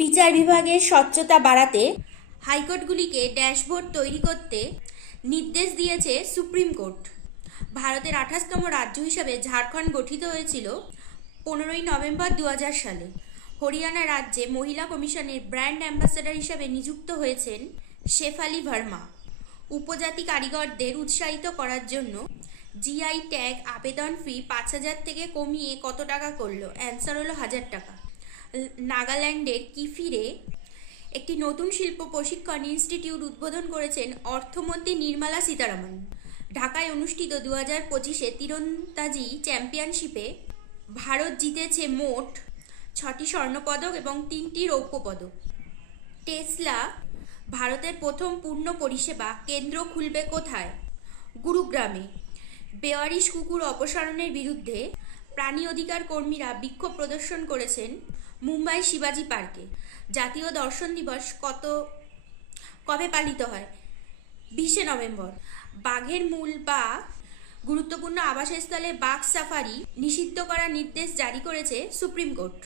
বিচার বিভাগের স্বচ্ছতা বাড়াতে হাইকোর্টগুলিকে ড্যাশবোর্ড তৈরি করতে নির্দেশ দিয়েছে সুপ্রিম কোর্ট। ভারতের 28তম রাজ্য হিসাবে ঝাড়খণ্ড গঠিত হয়েছিল 15ই নভেম্বর 2000 সালে। হরিয়ানা রাজ্যে মহিলা কমিশনের ব্র্যান্ড অ্যাম্বাসেডর হিসাবে নিযুক্ত হয়েছেন শেফালি ভার্মা। উপজাতি কারিগরদের উৎসাহিত করার জন্য জিআই ট্যাগ আবেদন ফি 5000 থেকে কমিয়ে কত টাকা করলো? অ্যান্সার হলো 1000 টাকা। নাগাল্যান্ডের কিফিরে একটি নতুন শিল্প প্রশিক্ষণ ইনস্টিটিউট উদ্বোধন করেছেন অর্থমন্ত্রী নির্মলা সীতারামন। ঢাকায় অনুষ্ঠিত 2025 তীরন্দাজি চ্যাম্পিয়নশিপে ভারত জিতেছে মোট 6টি স্বর্ণপদক এবং 3টি রৌপ্য পদক। টেসলা ভারতের প্রথম পূর্ণ পরিষেবা কেন্দ্র খুলবে কোথায়? গুরুগ্রামে। বেওয়ারিশ কুকুর অপসারণের বিরুদ্ধে প্রাণী অধিকার কর্মীরা বিক্ষোভ প্রদর্শন করেছেন মুম্বাই শিবাজি পার্কে। জাতীয় দর্শন দিবস কবে পালিত হয়? 20শে নভেম্বর। বাঘের মূল বা গুরুত্বপূর্ণ আবাসস্থলে বাঘ সাফারি নিষিদ্ধ করার নির্দেশ জারি করেছে সুপ্রিম কোর্ট।